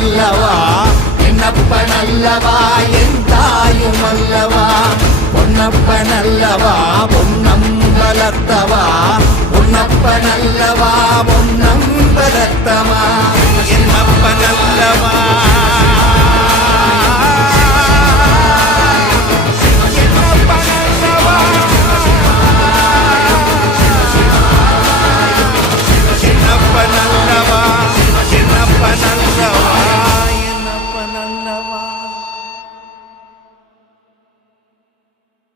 அல்லவா, என்னப்பன் அல்லவா, என் தாயும் அல்லவா, பொன்னப்பன் அல்லவா, பொன்னம்பலத்தவா, பொன்னப்பன் அல்லவா, பொன்னம்பலத்தவா, என்னப்பன் அல்லவா.